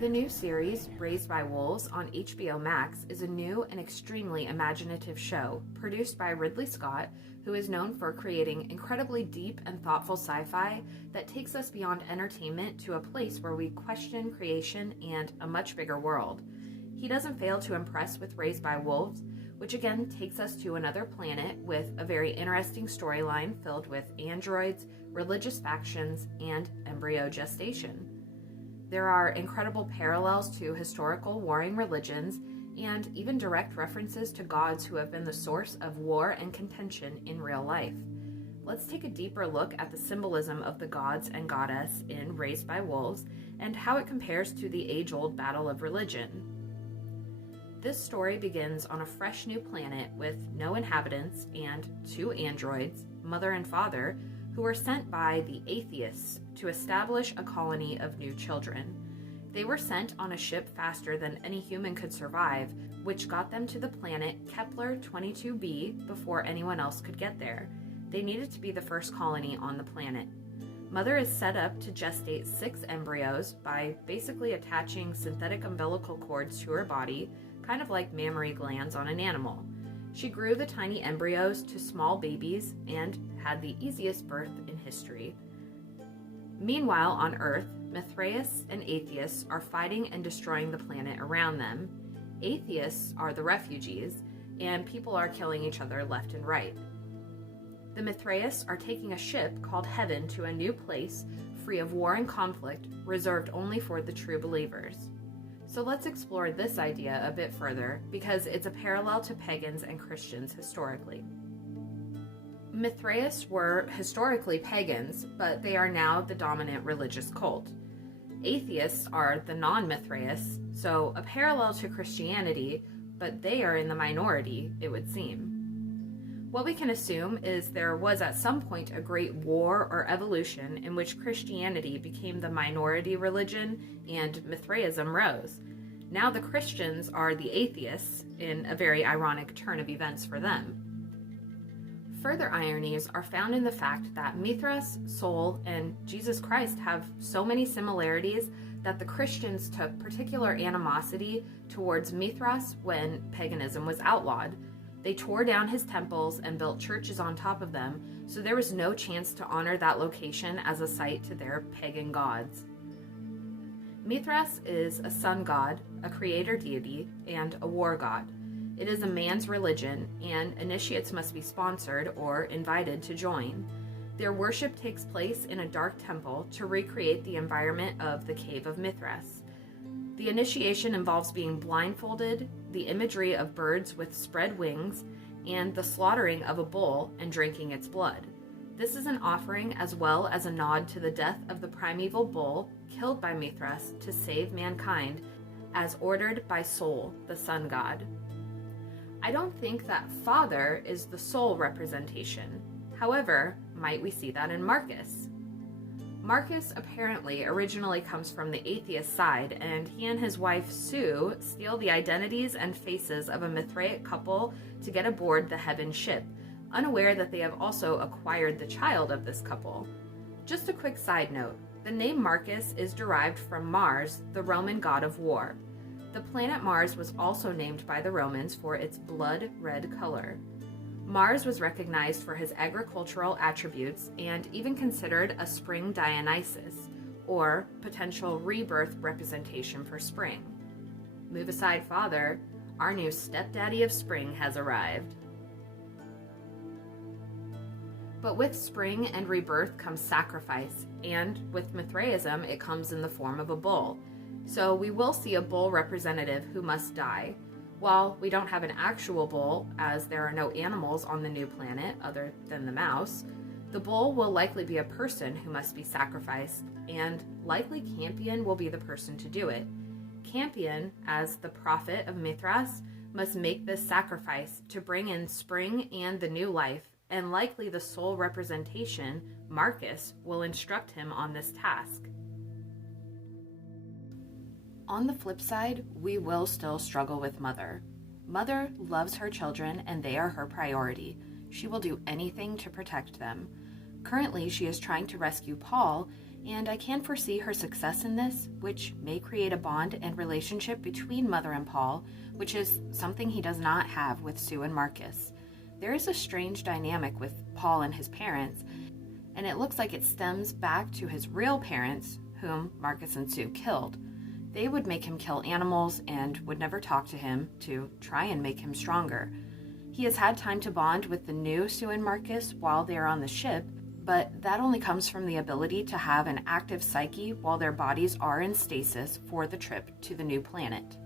The new series, Raised by Wolves, on HBO Max is a new and extremely imaginative show produced by Ridley Scott, who is known for creating incredibly deep and thoughtful sci-fi that takes us beyond entertainment to a place where we question creation and a much bigger world. He doesn't fail to impress with Raised by Wolves, which again takes us to another planet with a very interesting storyline filled with androids, religious factions, and embryo gestation. There are incredible parallels to historical warring religions and even direct references to gods who have been the source of war and contention in real life. Let's take a deeper look at the symbolism of the gods and goddess in Raised by Wolves and how it compares to the age-old battle of religion. This story begins on a fresh new planet with no inhabitants and 2 androids, mother and father, who were sent by the atheists to establish a colony of new children. They were sent on a ship faster than any human could survive, which got them to the planet Kepler 22b before anyone else could get there. They needed to be the first colony on the planet. Mother is set up to gestate 6 embryos by basically attaching synthetic umbilical cords to her body, kind of like mammary glands on an animal. She grew the tiny embryos to small babies and had the easiest birth in history. Meanwhile, on Earth, Mithraeus and atheists are fighting and destroying the planet around them. Atheists are the refugees, and people are killing each other left and right. The Mithraeus are taking a ship called Heaven to a new place, free of war and conflict, reserved only for the true believers. So let's explore this idea a bit further, because it's a parallel to pagans and Christians historically. Mithraeus were historically pagans, but they are now the dominant religious cult. Atheists are the non-Mithraeus, so a parallel to Christianity, but they are in the minority, it would seem. What we can assume is there was at some point a great war or evolution in which Christianity became the minority religion and Mithraism rose. Now the Christians are the atheists, in a very ironic turn of events for them. Further ironies are found in the fact that Mithras, Sol, and Jesus Christ have so many similarities that the Christians took particular animosity towards Mithras when paganism was outlawed. They tore down his temples and built churches on top of them, so there was no chance to honor that location as a site to their pagan gods. Mithras is a sun god, a creator deity, and a war god. It is a man's religion, and initiates must be sponsored or invited to join. Their worship takes place in a dark temple to recreate the environment of the Cave of Mithras. The initiation involves being blindfolded, the imagery of birds with spread wings, and the slaughtering of a bull and drinking its blood. This is an offering as well as a nod to the death of the primeval bull killed by Mithras to save mankind, as ordered by Sol, the sun god. I don't think that father is the sole representation. However, might we see that in Marcus? Marcus apparently originally comes from the atheist side, and he and his wife Sue steal the identities and faces of a Mithraic couple to get aboard the Heaven ship, unaware that they have also acquired the child of this couple. Just a quick side note, the name Marcus is derived from Mars, the Roman god of war. The planet Mars was also named by the Romans for its blood red color. Mars was recognized for his agricultural attributes and even considered a spring Dionysus, or potential rebirth representation for spring. Move aside, father, our new stepdaddy of spring has arrived. But with spring and rebirth comes sacrifice, and with Mithraism it comes in the form of a bull. So we will see a bull representative who must die. While we don't have an actual bull, as there are no animals on the new planet other than the mouse, the bull will likely be a person who must be sacrificed, and likely Campion will be the person to do it. Campion, as the prophet of Mithras, must make this sacrifice to bring in spring and the new life, and likely the sole representation, Marcus, will instruct him on this task. On the flip side, we will still struggle with Mother. Mother loves her children and they are her priority. She will do anything to protect them. Currently, she is trying to rescue Paul, and I can foresee her success in this, which may create a bond and relationship between Mother and Paul, which is something he does not have with Sue and Marcus. There is a strange dynamic with Paul and his parents, and it looks like it stems back to his real parents, whom Marcus and Sue killed. They would make him kill animals and would never talk to him to try and make him stronger. He has had time to bond with the new Sue and Marcus while they are on the ship, but that only comes from the ability to have an active psyche while their bodies are in stasis for the trip to the new planet.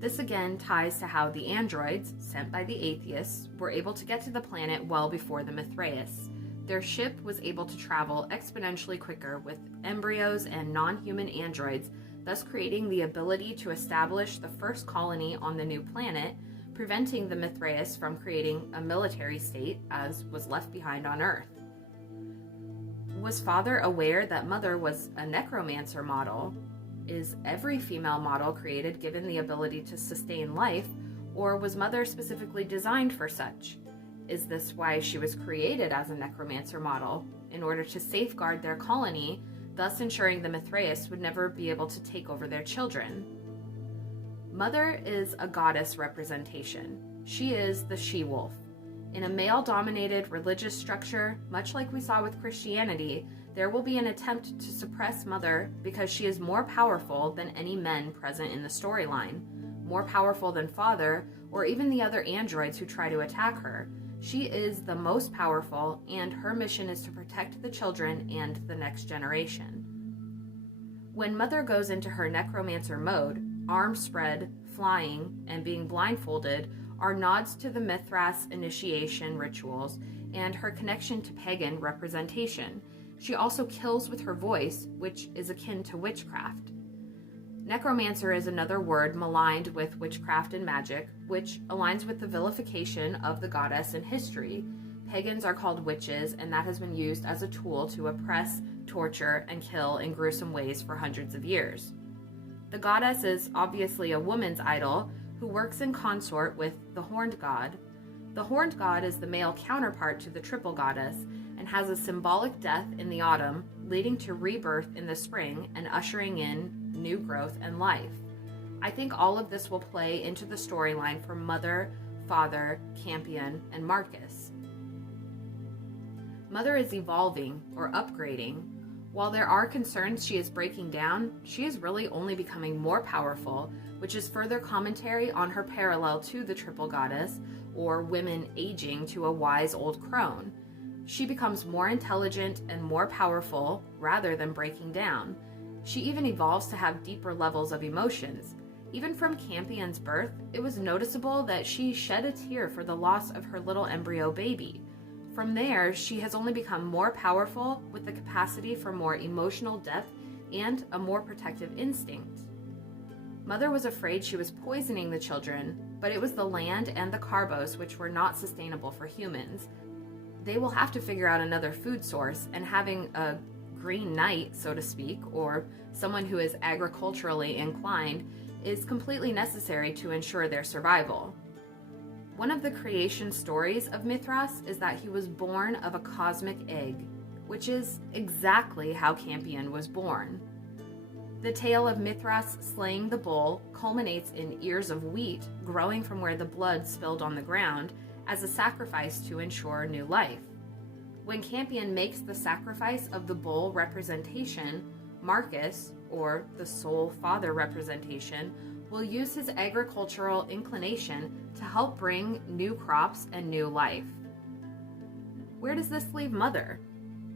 This again ties to how the androids, sent by the atheists, were able to get to the planet well before the Mithraeus. Their ship was able to travel exponentially quicker with embryos and non-human androids, thus creating the ability to establish the first colony on the new planet, preventing the Mithraeus from creating a military state as was left behind on Earth. Was Father aware that Mother was a necromancer model? Is every female model created given the ability to sustain life, or was Mother specifically designed for such? Is this why she was created as a necromancer model, in order to safeguard their colony, thus ensuring the Mithraeus would never be able to take over their children? Mother is a goddess representation. She is the she-wolf. In a male-dominated religious structure, much like we saw with Christianity, there will be an attempt to suppress Mother because she is more powerful than any men present in the storyline, more powerful than Father, or even the other androids who try to attack her. She is the most powerful, and her mission is to protect the children and the next generation. When Mother goes into her necromancer mode, arms spread, flying, and being blindfolded are nods to the Mithras initiation rituals and her connection to pagan representation. She also kills with her voice, which is akin to witchcraft. Necromancer is another word maligned with witchcraft and magic, which aligns with the vilification of the goddess in history. Pagans are called witches, and that has been used as a tool to oppress, torture, and kill in gruesome ways for hundreds of years. The goddess is obviously a woman's idol who works in consort with the horned god. The horned god is the male counterpart to the triple goddess and has a symbolic death in the autumn, leading to rebirth in the spring and ushering in new growth and life. I think all of this will play into the storyline for Mother, Father, Campion, and Marcus. Mother is evolving or upgrading. While there are concerns she is breaking down, she is really only becoming more powerful, which is further commentary on her parallel to the triple goddess, or women aging to a wise old crone. She becomes more intelligent and more powerful rather than breaking down. She even evolves to have deeper levels of emotions. Even from Campion's birth, it was noticeable that she shed a tear for the loss of her little embryo baby. From there, she has only become more powerful with the capacity for more emotional depth and a more protective instinct. Mother was afraid she was poisoning the children, but it was the land and the carbos which were not sustainable for humans. They will have to figure out another food source, and having a green knight, so to speak, or someone who is agriculturally inclined, is completely necessary to ensure their survival. One of the creation stories of Mithras is that he was born of a cosmic egg, which is exactly how Campion was born. The tale of Mithras slaying the bull culminates in ears of wheat growing from where the blood spilled on the ground as a sacrifice to ensure new life. When Campion makes the sacrifice of the bull representation, Marcus, or the soul father representation, will use his agricultural inclination to help bring new crops and new life. Where does this leave Mother?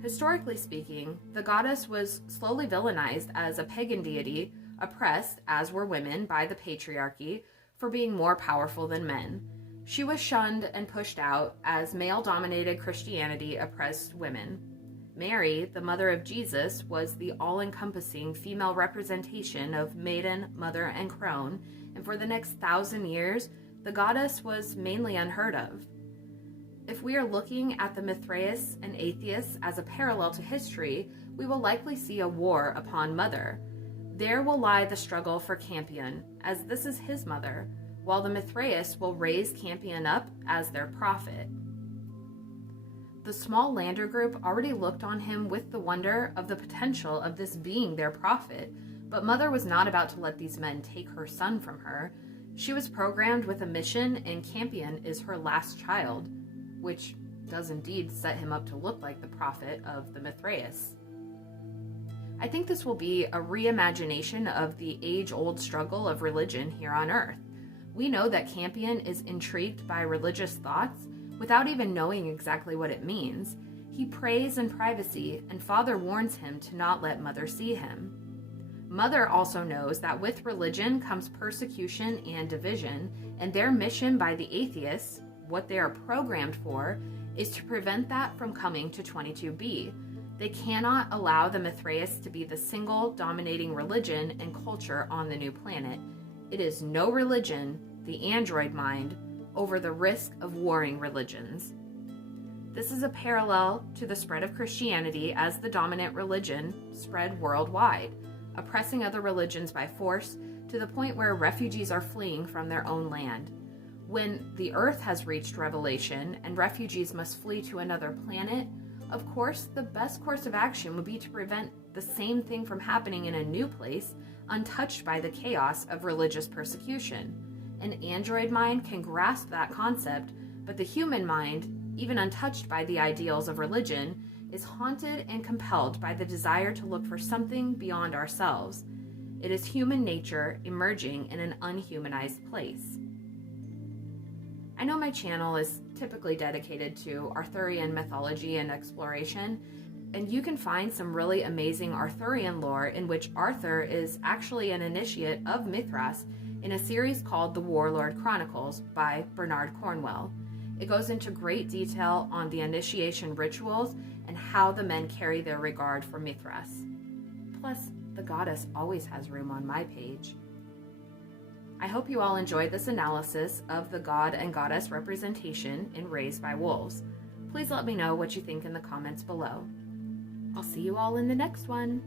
Historically speaking, the goddess was slowly villainized as a pagan deity, oppressed, as were women, by the patriarchy for being more powerful than men. She was shunned and pushed out as male-dominated Christianity oppressed women. Mary, the mother of Jesus, was the all-encompassing female representation of maiden, mother, and crone, and for the next 1,000 years, the goddess was mainly unheard of. If we are looking at the Mithraeus and atheists as a parallel to history, we will likely see a war upon Mother. There will lie the struggle for Campion, as this is his mother, while the Mithraeus will raise Campion up as their prophet. the small lander group already looked on him with the wonder of the potential of this being their prophet, but Mother was not about to let these men take her son from her. She was programmed with a mission, and Campion is her last child, which does indeed set him up to look like the prophet of the Mithraeus. I think this will be a reimagination of the age-old struggle of religion here on Earth. We know that Campion is intrigued by religious thoughts without even knowing exactly what it means. He prays in privacy, and Father warns him to not let Mother see him. Mother also knows that with religion comes persecution and division, and their mission by the atheists, what they are programmed for, is to prevent that from coming to 22B. They cannot allow the Mithraeus to be the single dominating religion and culture on the new planet. It is no religion, the android mind, over the risk of warring religions. This is a parallel to the spread of Christianity as the dominant religion spread worldwide, oppressing other religions by force to the point where refugees are fleeing from their own land. When the Earth has reached revelation and refugees must flee to another planet, of course, the best course of action would be to prevent the same thing from happening in a new place, untouched by the chaos of religious persecution. An android mind can grasp that concept, but the human mind, even untouched by the ideals of religion, is haunted and compelled by the desire to look for something beyond ourselves. It is human nature emerging in an unhumanized place. I know my channel is typically dedicated to Arthurian mythology and exploration, and you can find some really amazing Arthurian lore in which Arthur is actually an initiate of Mithras in a series called The Warlord Chronicles by Bernard Cornwell. It goes into great detail on the initiation rituals and how the men carry their regard for Mithras. Plus, the goddess always has room on my page. I hope you all enjoyed this analysis of the god and goddess representation in Raised by Wolves. Please let me know what you think in the comments below. I'll see you all in the next one.